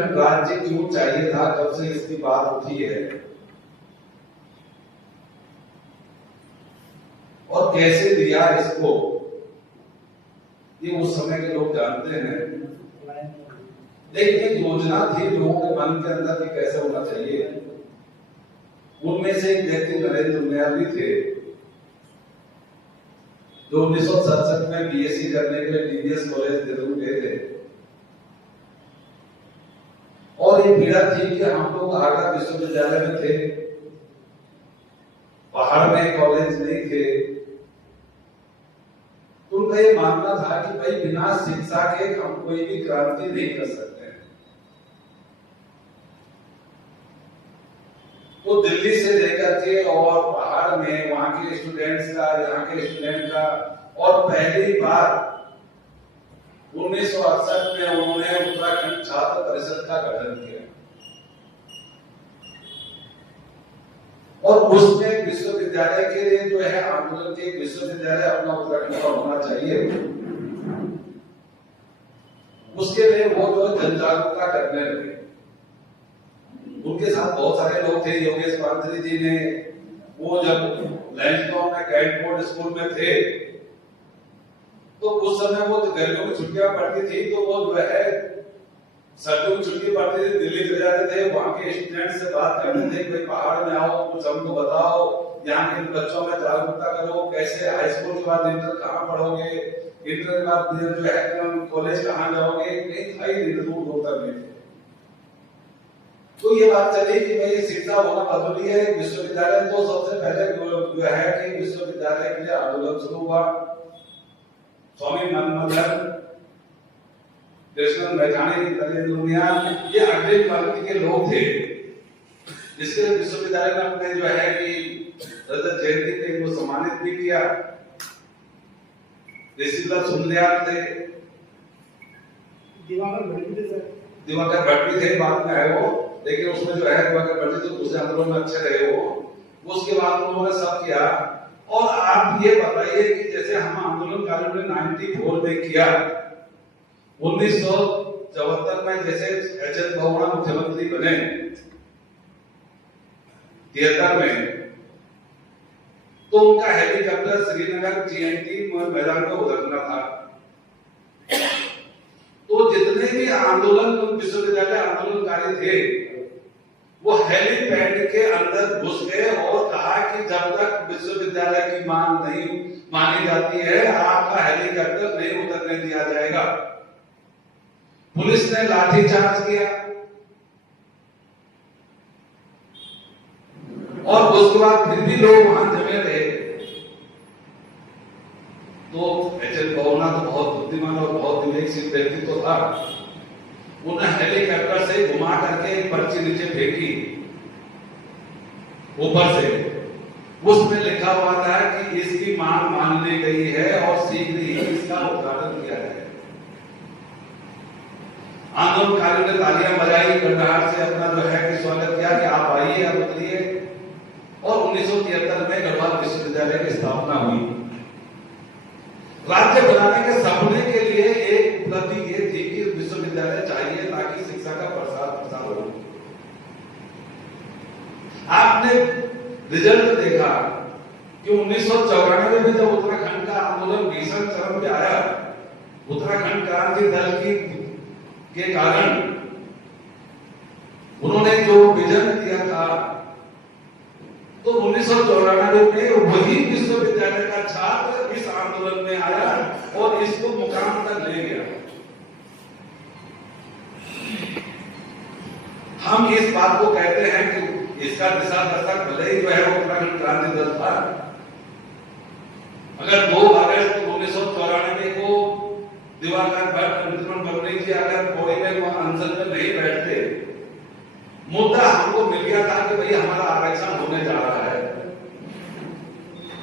खंड राज्य क्यों चाहिए था, कब से इसकी बात उठी है और कैसे दिया इसको, ये उस समय के लोग जानते हैं। लेकिन एक योजना थी लोगों के मन के अंदर कि कैसे होना चाहिए। उनमें से एक व्यक्ति नरेंद्र उनियाल भी थे, जो 1967 में बीएससी करने के लिए डीबीएस कॉलेज देहरादून गए थे। और ये पीड़ा थी कि हम लोग आगरा विश्वविद्यालय में थे, पहाड़ में कॉलेज नहीं थे। तो उनका ये मानना था कि भाई बिना शिक्षा के हम कोई भी क्रांति नहीं कर सकते। तो दिल्ली से लेकर के और पहाड़ में वहां के स्टूडेंट्स का, यहाँ के स्टूडेंट का, और पहली बार 1968 में उन्होंने उत्तराखंड छात्र परिषद का गठन किया और उसमें विश्वविद्यालय के लिए जो है आंदोलन के विश्वविद्यालय अपना उत्तराखंड का होना चाहिए, उसके लिए वो जो जन जागरूकता करने लगे। उनके साथ बहुत सारे लोग थे। योगेश पांतरी जी ने, वो जब लैंडस्टोन में कैंट बोर्ड स्कूल में थे तो उस समय वो गर्मियों की छुट्टियां पड़ती थी, तो वो जो है सर्दियों की छुट्टी पड़ती थी, दिल्ली चले जाते थे। वहां के स्टूडेंट से बात करते थे कि भाई पहाड़ में आओ, कुछ हमको बताओ, यहाँ के बच्चों में जागरूकता करो, कैसे हाई स्कूल के बाद इंटर कहाँ पढ़ोगे, इंटर के बाद जो है कॉलेज कहाँ जाओगे, नहीं था दूर तक नहीं थे। तो ये बात चली कि भाई शिक्षा होना जरूरी है विश्वविद्यालय। तो सबसे पहले जो है कि विश्वविद्यालय के लिए आंदोलन शुरू हुआ। स्वामी मनमोहन, कृष्ण मैखानी, नरेंद्र उनियाल, ये अग्रिम पंक्ति के लोग थे। इसके लिए विश्वविद्यालय ने अपने जो है कि रजत जयंती पे इनको सम्मानित भी किया। ऋषिकेश सुंदरयाल थे, दिवाकर भट्ट भी थे, बाद में है वो, लेकिन उसमें जो है दिवाकर भट्ट तो दूसरे आंदोलन में अच्छे रहे हो। उसके बाद उन्होंने सब किया। और आप ये बताइए कि जैसे हम आंदोलन में 94 में किया, 1974 में जैसे एच.एस. बहुगुणा मुख्यमंत्री बने, 73 में, तो उनका हेलीकॉप्टर श्रीनगर TNT मैदान में उतरना था। तो जितने भी आंदोलन विश्वविद्यालय आंदोलनकारी थे वो हेलीपैड के अंदर घुस गए और कहा कि जब तक विश्वविद्यालय की मांग नहीं मानी जाती है आपका हेलीकॉप्टर नहीं उतरने दिया जाएगा। पुलिस ने लाठीचार्ज किया और उसके बाद फिर भी लोग वहां जमे रहे। तो एच.एस. बहुगुणा तो बहुत बुद्धिमान और बहुत विवेकशील व्यक्ति तो था। उन्हें हेलीकॉप्टर से घुमा करके एक पर्ची नीचे फेंकी ऊपर से, उसमें लिखा हुआ था कि इसकी मांग मान ली गई है और शीघ्र ही इसका उद्घाटन किया जाए। आंदोलनकारियों ने तालियां बजाई, गड़गड़ाहट से अपना जो है कि स्वागत किया कि आप आइए, आप उतरिए। और 1973 में गढ़वाल विश्वविद्यालय की स्थापना हुई। राज्य बनाने के सपने के लिए एक उपलब्धि ये थी कि विश्वविद्यालय चाहिए ताकि शिक्षा का प्रसार हो। आपने रिजल्ट देखा कि 1994 में जब उत्तराखंड का आंदोलन भीषण चरम पे आया, उत्तराखंड क्रांति दल के कारण उन्होंने जो विजन दिया था, तो 1994 में वही विश्वविद्यालय का छात्र इस आंदोलन में आया और इसको मुकाम तक ले गया। हम इस बात को कहते हैं कि इसका दिशा दर्शक भले ही जो है वो उत्तराखंड क्रांति दल था। अगर 2 अगस्त 1994 को दिवाकर भट्ट, अंजुमन बबरी जी अगर पौड़ी में अनशन में नहीं बैठते, मुद्दा हमको मिल गया था कि भाई हमारा आरक्षण होने जा रहा है,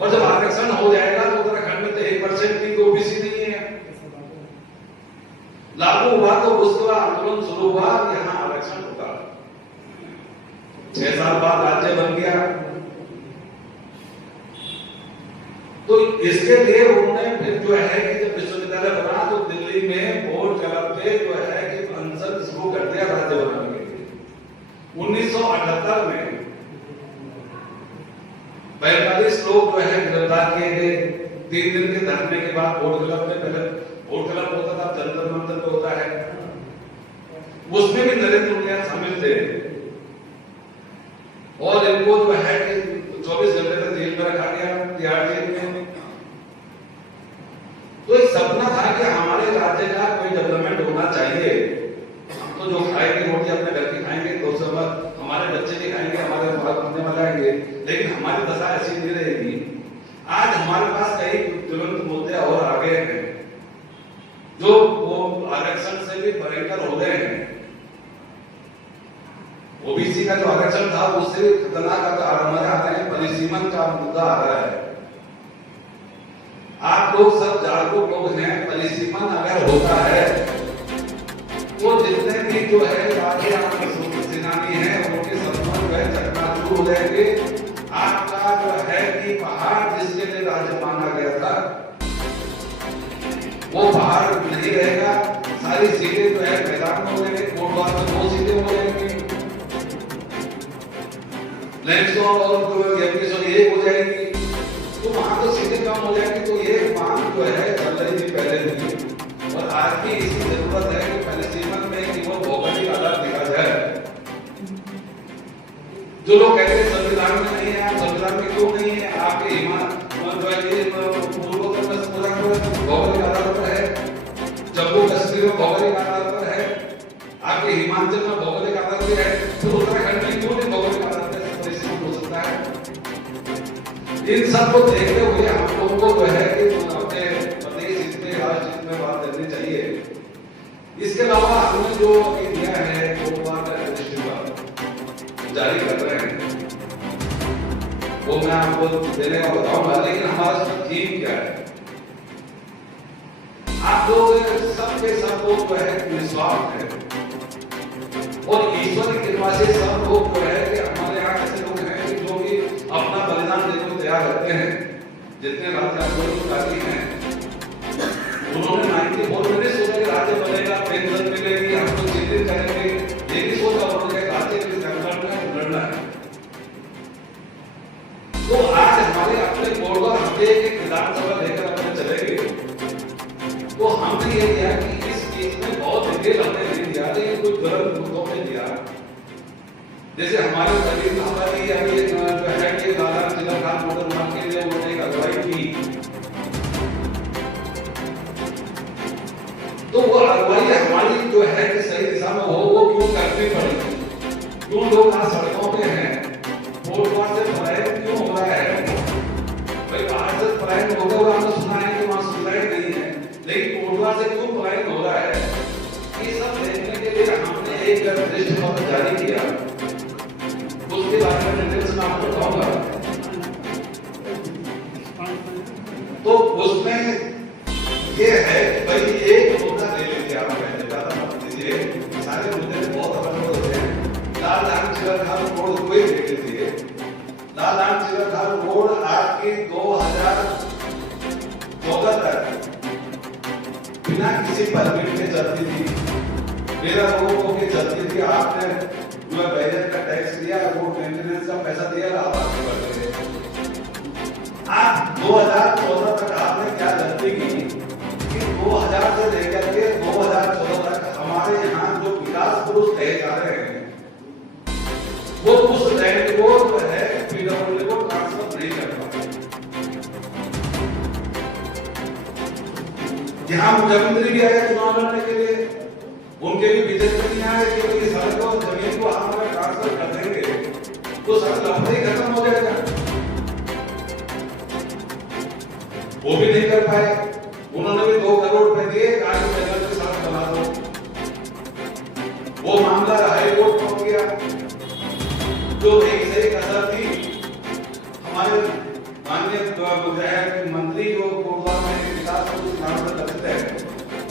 और जब आरक्षण हो जाएगा तो उत्तराखंड में तो 1% की ओबीसी नहीं है, लागू हुआ। तो उसके बाद आंदोलन शुरू हुआ, यहाँ आरक्षण होगा। 6 साल बाद राज्य बन गया। तो इसके लिए उन्होंने फिर जो है कि जब विश्वविद्यालय बना तो दिल्ली में बोर्ड क्लब पे जो है कि अनशन शुरू कर दिया राज्य बनाने के लिए। 1978 में 45 लोग जो है गिरफ्तार किए गए। 3 दिन के धरने के बाद वोट क्लब में, पहले वोट क्लब होता था, जंतर मंतर पे होता है, उसमें भी नरेंद्र मोदी शामिल थे और इनको जो है 24 घंटे तक जेल में रखा गया, तिहाड़ जेल में। तो एक सपना था कि हमारे राज्य का कोई डेवलपमेंट होना चाहिए। हम तो जो खाएंगे रोटी अपने घर की खाएंगे, तो सब हमारे बच्चे भी खाएंगे, हमारे बनने वाले आएंगे, लेकिन हमारी दशा ऐसी नहीं रहेगी। आज हमारे पास कई तुरंत मुद्दे और आ गए हैं जो वो आरक्षण से भी भयंकर हो गए हैं। ओबीसी का जो आरक्षण था उससे भी खतरनाक हमारे आ रहे हैं, परिसीमन का मुद्दा आ रहा है। आप लोग सब जागरूक लोग हैं, परिसीमन अगर होता है तो जितने भी जो है सेनानी है उनके सपनों में चकनाचूर हो जाएंगे। आपका जो है कि पहाड़ जिसके लिए राज्य माना गया था वो पहाड़ नहीं रहेगा। सारी सीटें जो है मैदान में हो जाएंगे, कोटवार में 2 सीटें हो जाएंगी, लैंडस्टोन और जो एमपीसोन 1 हो जाएगी, तो वहां तो सीटें कम हो जाएंगी। तो ये मांग जो है चल रही थी पहले भी, और आज भी इसकी जरूरत है कि परिसीमन में केवल भौगोलिक आधार देखा जाए। जो लोग कहते हैं संविधान में नहीं है, आप संविधान में क्यों नहीं है? आपके पूर्वोत्तर में भौगोलिक आधार पर है, जम्मू कश्मीर में भौगोलिक आधार पर है, आपके हिमाचल में भौगोलिक आधार पर है, तो उत्तराखंड में क्यों नहीं भौगोलिक आधार पर परिसीमन हो सकता है? इन सब को देखते हुए हम लोगों को जो है कि अपने प्रदेश हित में, राष्ट्र हित में बात करनी चाहिए। इसके अलावा हमने जो दिया है कोटवार का रजिस्ट्री जारी कर रहे हैं, वो मैं आपको देने का बताऊंगा, लेकिन हमारा थीम क्या है? आप लोग सबके सब लोग जो है निस्वार्थ है और ईश्वर की कृपा से सब लोग जो है कि हमारे यहाँ ऐसे लोग हैं कि जो कि अपना बलिदान देने को तैयार रहते हैं। जितने राज्य हैं उन्होंने 94 में नहीं सोचा कि राज्य बनेगा, पेंशन मिलेगी, हम लोग चिंतित करेंगे, ये भी सोचा उन्होंने राज्य के लिए लड़ना है। तो आज हमारे अपने कोटवार हफ्ते के विधानसभा लेकर अपने चलेंगे, तो हमने ये किया कि इस केस में बहुत डिटेल हमने नहीं दिया, लेकिन कुछ गलत मुद्दों में दिया। जैसे हमारे करीब हमारी अभी है कि दादा जिला खान मोटर मार्ग के लिए उन्होंने एक अगुवाई की, तो वो अगुवाई हमारी जो है कि सही दिशा में हो, वो क्यों करनी पड़ी? क्यों लोग आज सड़कों पे हैं? कोटवार से पलायन क्यों हो रहा है? भाई बाहर से पलायन होता हुआ हमने सुना है कि वहां सुविधाएं नहीं है, लेकिन कोटवार से क्यों पलायन हो रहा है? ये सब देखने के लिए हमने एक दृष्टिकोण जारी किया, उसके बारे में डिटेल्स में आपको बताऊंगा। तो उसमें ये है भाई, एक मुद्दा ले लीजिए आप, पहले ज्यादा मत लीजिए, सारे मुद्दे बहुत अलग होते हैं। लाल लाल चिलखाल रोड को ही देख लीजिए। लाल लाल चिलखाल रोड आपकी 2014 तक बिना किसी परमिट के चलती थी, मेरा लोगों की चलती थी। आपने जो बैरियर का टैक्स दिया, रोड मेंटेनेंस का पैसा दिया, आप आगे बढ़ गए। आप 2014 तक आपने क्या गलती की कि 2000 से लेकर के 2014 तक हमारे यहाँ जो विकास पुरुष कहे जा रहे हैं वो उस लैंड को जो है पीडब्ल्यूडी को ट्रांसफर नहीं कर पाए। यहाँ मुख्यमंत्री भी आए चुनाव लड़ने के लिए, उनके भी बीजेपी नहीं आए कि सड़क और जमीन को हम अगर ट्रांसफर कर देंगे तो सड़क लफड़े ही खत्म हो जाएगा। वो भी नहीं कर पाए। उन्होंने भी 2 करोड़ रुपए दिए, कार्य पैदल के साथ बना दो। वो मामला हाई कोर्ट पहुंच गया, जो एक से एक असर थी। हमारे माननीय विधायक मंत्री जो कोटवार में विकास को नामजद करते हैं,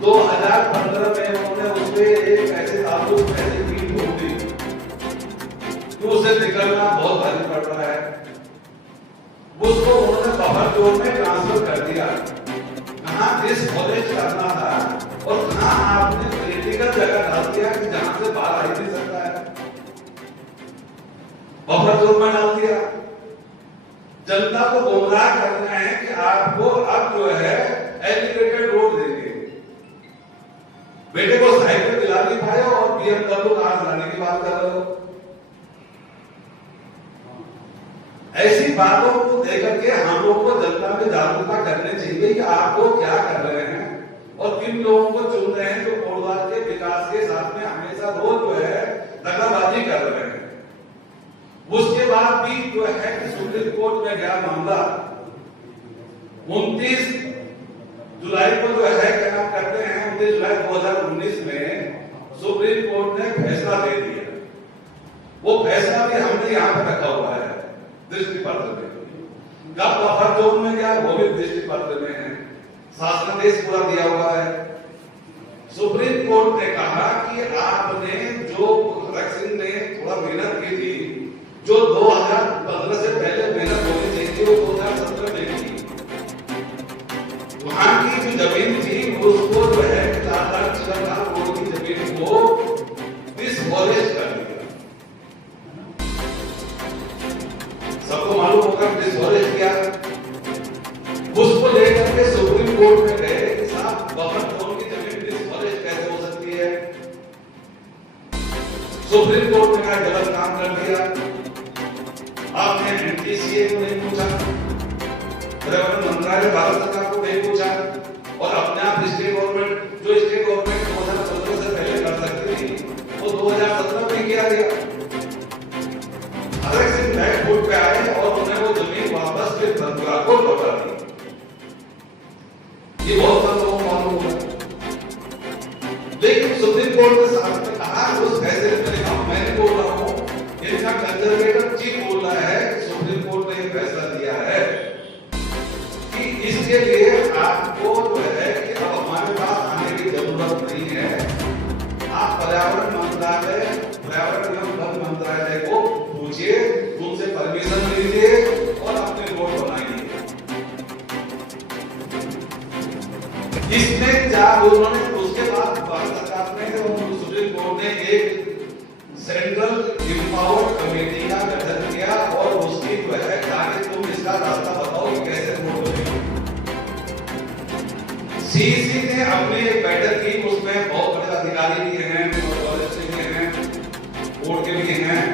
2015 में उन्होंने उसपे एक ऐसे ताबूत पैसे की होगी तो उसे निकलना बहुत भारी पड़ रहा है। उसको उन्होंने बफर जोन में ट्रांसफर कर दिया। कहाँ डिस कॉलेज करना था और कहाँ आपने क्रिटिकल जगह डाल दिया कि जहां से बाहर आ ही नहीं सकता है, बफर जोन में डाल दिया। जनता को गुमराह करना है कि आपको अब जो है एलिवेटेड रोड देंगे। बेटे को साइकिल दिला नहीं पाए और BMW कार दिलाने की बात कर रहे हो। ऐसी बातों को देकर के हम लोग को जनता में जागरूकता करनी चाहिए कि आप लोग क्या कर रहे हैं और किन लोगों को चुन रहे हैं जो कोटद्वार के विकास के साथ में हमेशा रोज जो है दगाबाजी कर रहे हैं। उसके बाद भी जो है कि सुप्रीम कोर्ट में गया मामला 29 जुलाई को जो है क्या नाम करते हैं 29 जुलाई 2019 में सुप्रीम कोर्ट ने फैसला दे दिया। वो फैसला भी हमने यहाँ पे रखा हुआ है दृष्टि पत्र में। कब बफर जोन में गया वो भी दृष्टि पत्र में है, शासनादेश पूरा दिया हुआ है। सुप्रीम कोर्ट ने कहा कि आपने जो सिंह ने थोड़ा मेहनत की थी, जो 2015 से पहले मेहनत होनी चाहिए वो 2017 में की। वहां की जो जमीन थी उसको जो है 4 लाख करोड़ की जमीन को डिसफॉरेस्ट कर दिया। सबको मालूम होगा डिसफॉरेस्ट क्या, उसको लेकर के सुप्रीम कोर्ट में गए कि साहब बफर जोन की जमीन डिसफॉरेस्ट कैसे हो सकती है। सुप्रीम कोर्ट ने कहा गलत काम कर दिया। आपने NTCA को नहीं पूछा, पर्यावरण मंत्रालय भारत सरकार को नहीं पूछा और अपने आप स्टेट गवर्नमेंट 2015 से पहले कर सकती थी वो 2017 में किया गया। अगर सिर्फ बैक फुट पे आए और उन्हें वो जमीन वापस फिर सरकार को लौटा दी। ये बहुत कम लोगों को मालूम होगा। लेकिन सुप्रीम कोर्ट ने साफ में कहा उस फैसले में मैंने बोल रहा हूँ, इनका कंजर्वेटर चीफ बोल रहा है कि सुप्रीम कोर्ट ने ये फैसला दिया है कि इसके लिए आपको जो है कि अब हमारे पास आने की जरूरत नहीं है। आप पर्यावरण मंत्रालय, पर्यावरण एवं वन मंत्रालय को पूछिए, उनसे परमिशन लीजिए और अपने रोड बनाइए। इसमें चार उन्होंने उसके बाद भारत सरकार ने सुप्रीम कोर्ट ने एक सेंट्रल एम्पावर्ड कमेटी का गठन किया और उसकी जो है ताकि तुम इसका रास्ता बताओ कि कैसे रोड बनेगी। CEC ने अपनी एक बैठक की, उसमें बहुत बड़े अधिकारी भी हैं, कॉलेज के भी हैं, बोर्ड के भी हैं।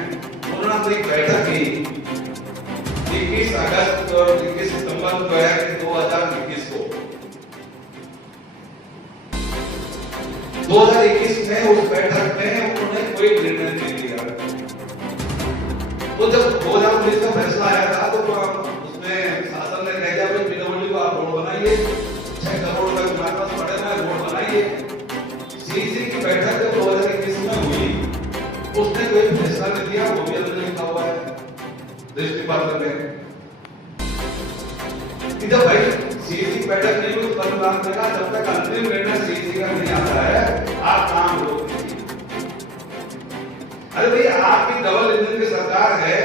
उन्होंने अपनी एक बैठक की 21 अगस्त और 21 सितंबर 2021 को 2021 में उस बैठक में उन्होंने कोई निर्णय नहीं लिया। तो जब 2019 का फैसला आया था तो उसमें शासन ने कह दिया भाई PWD को आप रोड बनाइए, 6 करोड़ रुपए तुम्हारे पास पड़े हैं, रोड बनाइए। CEC की बैठक जब 2021 में हुई उसने कोई फैसला नहीं दिया, वो भी अंदर लिखा हुआ है दृष्टि पत्र में। जब भाई CEC की बैठक नहीं हुई तो बात लगा जब तक अंतिम निर्णय CEC का नहीं आता है आप काम रोक दीजिए। अरे भाई आपकी डबल इंजन की सरकार है,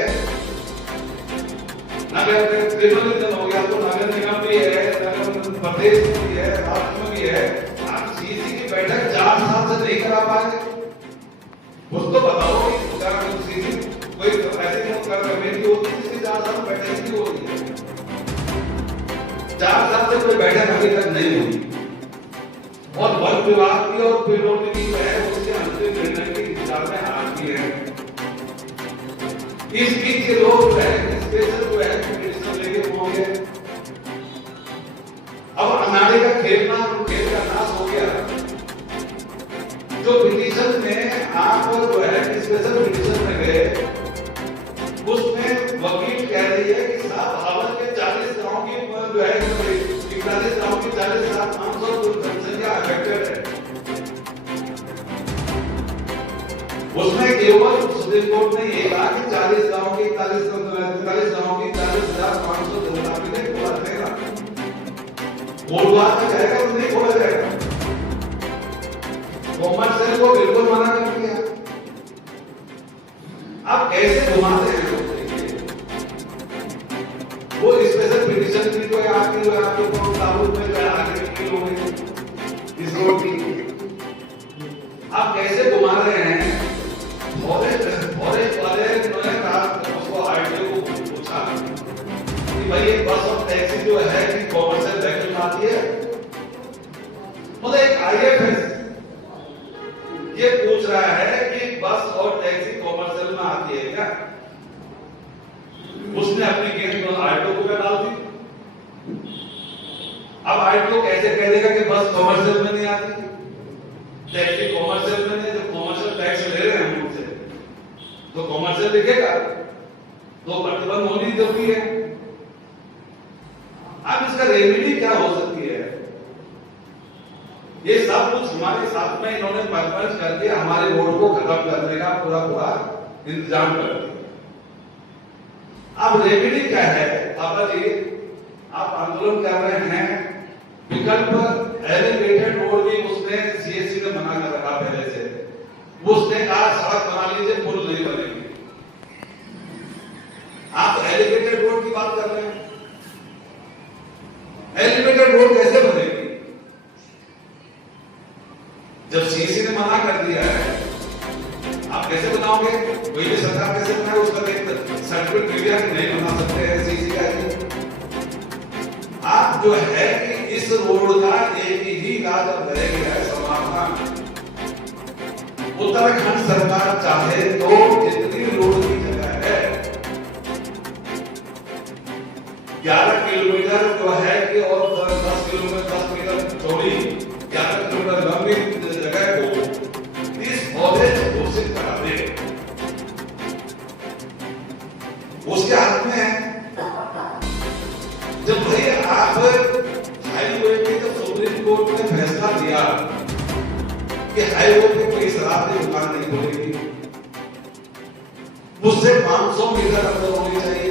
नगर ट्रिपल इंजन हो गया तो नगर निगम भी है, नगर प्रदेश भी है, राज्य में भी है। आप CEC की बैठक 4 साल से नहीं करा पाए, कुछ तो बताओ कि CEC कोई ऐसी कमेटी होती है जिसकी 4 साल बैठक नहीं होती है। 4 साल से कोई बैठक अभी तक नहीं हुई और वन विभाग की और PWD की है उसके अंतिम निर्णय के इंतजार में आज भी है। इस बीच के लोग स्पेशल जो है पिटीशन लेके पहुंच गए। अब अनाड़े का खेल का नाश हो गया। जो पिटीशन में आप जो है स्पेशल पिटीशन में गए उसमें वकील कह रही है कि साहब हावड़ के 40 गांव की जो है 41 गांव की 40,500 जनसंख्या अफेक्टेड है। उसमें केवल सुप्रीम कोर्ट ने ये कहा कि 40 गांव की 40 गांव की 40,500 जनता के लिए खोला जाएगा। कोटद्वार में जाएगा तो नहीं खोला जाएगा। कॉमर्शियल को बिल्कुल मना कर दिया। आप कैसे घुमाते हैं लोग? वो स्पेशल पिटीशन की जो आपकी ताबूत में आगे की हो गई इस रोड की कैसे घुमा रहे हैं? फॉरेस्ट वाले उन्होंने कहा, उसको आरटीओ को पूछा कि भाई एक बस और टैक्सी जो है कि कॉमर्शियल व्हीकल में आती है? मतलब एक आईएफएस ये पूछ रहा है कि बस और टैक्सी कॉमर्शियल में आती है क्या? उसने अपनी गेंद आरटीओ को डाल दी। अब आरटीओ कैसे कह देगा कि बस कॉमर्शियल में नहीं आती, टैक्सी कॉमर्शियल में नहीं? जब कॉमर्शियल टैक्स ले रहे हैं उनसे तो कॉमर्शियल दिखेगा, तो प्रतिबंध होनी जरूरी है। अब इसका रेमेडी क्या हो सकती है? ये सब कुछ हमारे साथ में इन्होंने परपंच करके हमारे वोट को खत्म करने का पूरा इंतजाम कर दिया। अब रेमेडी क्या है? पापा जी आप आंदोलन कर रहे हैं, विकल्प एलिवेटेड रोड भी उसने सीएससी ने मना कर रखा पहले से। उसने कहा सड़क बना लीजिए, पुल नहीं बनेगी। आप एलिवेटेड रोड की बात कर रहे हैं, एलिवेटेड रोड कैसे बनेगी जब सीएससी ने मना कर दिया है? आप कैसे बनाओगे? कोई भी सरकार कैसे बनाए? उसका सर्टिफिकेट मीडिया नहीं बना सकते हैं सीएससी का। आप जो है कि इस रोड का एक ही इलाज रह गया है समाधान। उत्तराखंड सरकार चाहे तो जितनी रोड की जगह है 11 किलोमीटर जो है कि और 10 किलोमीटर 10 मीटर चौड़ी 11 किलोमीटर लंबी जगह को इस फॉरेस्ट घोषित करा दे, उसके हाथ में है। जब भाई आप हाईवे पे जब सुप्रीम कोर्ट ने फैसला दिया कि हाईवे पे कोई शराब की दुकान नहीं खोलेगी, उससे 500 मीटर अंदर होनी चाहिए।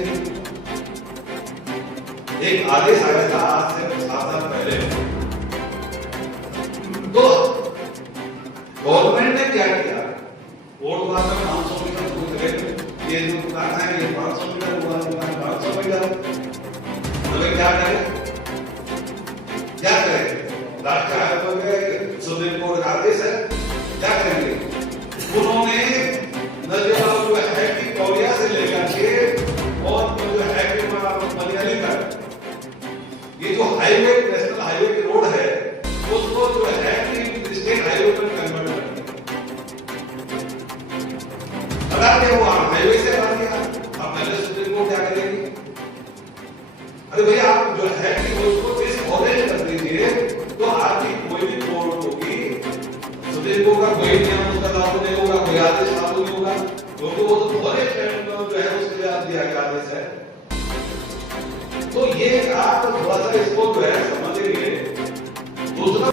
एक आदेश आया था आज से 7 साल पहले। तो गवर्नमेंट ने क्या किया? कोर्ट द्वारा 500 मीटर दूर गए, ये जो दुकान है ये 500 मीटर, हुआ दुकान 500 मीटर। तो क्या करें? क्या करें? राष्ट्रीय आयोग में सुप्रीम कोर्ट का आदेश है, क्या करेंगे? उन्होंने नदियां जो है कि कौलिया से लेकर के और जो है कि मलयाली तक ये जो हाईवे नेशनल हाईवे की रोड है उसको जो है कि स्टेट हाईवे में कन्वर्ट कर दिया। अगर क्या हुआ? हाईवे से हटा दिया। अब पहले सुप्रीम कोर्ट क्या करेगी? अरे भैया आप जो है कि उसको इस फॉरेस्ट कर दीजिए तो आपकी कोई भी कोर्ट होगी, सुप्रीम कोर्ट का कोई नियम उसका लागू नहीं होगा, कोई आदेश लागू नहीं होगा, क्योंकि वो तो फॉरेस्ट जो है उसके लिए दिया गया आदेश है। तो ये आप थोड़ा सा इसको जो है समझिए। दूसरा